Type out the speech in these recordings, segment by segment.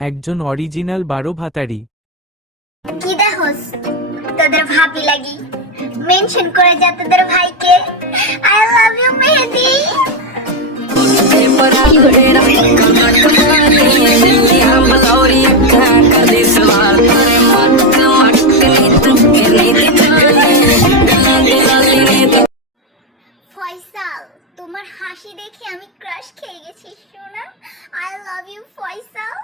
একজন অরিজিনাল বারো ভাতারি। কি দেখোস তোদের ভাবি লাগি। মেনশন করে যা তোদের ভাইকে। I love you Mehedi. তোমার হাসি দেখে আমি ক্রাশ খেয়ে গেছি I love you Faisal.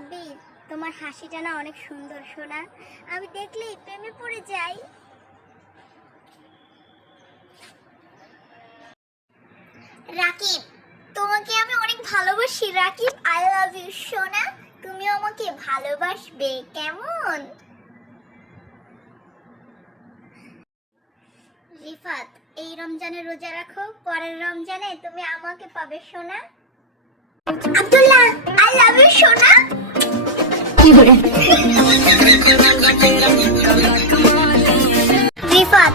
Sabir তোমার হাসিটা না অনেক সুন্দর, সোনা। আমি দেখলেই প্রেমে পড়ে যাই। রাকিব, তোমাকে আমি অনেক ভালোবাসি। রাকিব আই লাভ ইউ সোনা। তুমি আমাকে ভালোবাসবে, কেমন? রিফাত, এই রমজানে রোজা রাখো, পরের রমজানে তুমি আমাকে পাবে, সোনা। আব্দুল্লাহ আই লাভ ইউ সোনা। রিফাত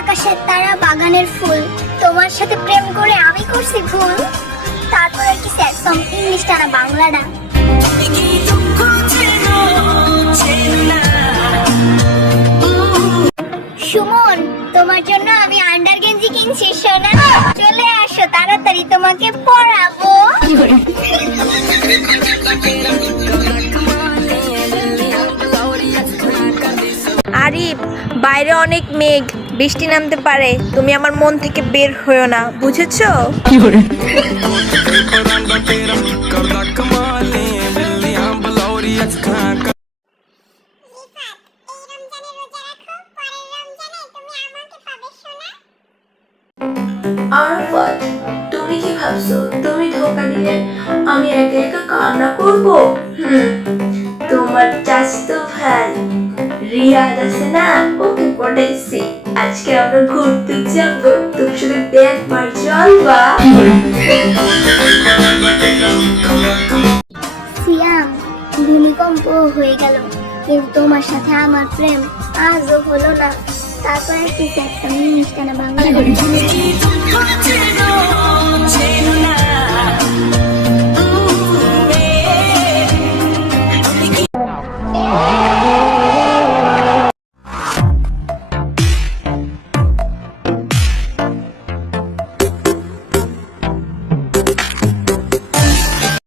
আকাশের তারা, বাগানের ফুল। তোমার সাথে প্রেম করে আমি করছি ভুল। তারপরে কি স্যাড সং ইংলিশটা না? বাংলাটা সুমন, তোমার জন্য আমি আন্ডার গেঞ্জি কিনছি, সোনা। চলে আসো, তাড়াতাড়ি তোমাকে পরাবো। বাইরে অনেক মেঘ বৃষ্টি নামতে পারে। তুমি আমার মন থেকে বের হয়েও না বুঝেছ? আরাফাত তুমি কি ভাবছ? তুমি ধোকা দিলে আমি একা একা কান্না করব? তোমার চাচতো ভাই। আছে না, ওকে পটাইছি। আজকে আমরা ঘুরতে যাব শুধু দেখবার চলবা সিয়াম, ভূমিকম্প হয়ে গেল, কিন্তু তোমার সাথে আমার প্রেম আজও হলো না। তারপরে কি একটা মিষ্টানা বাংলা।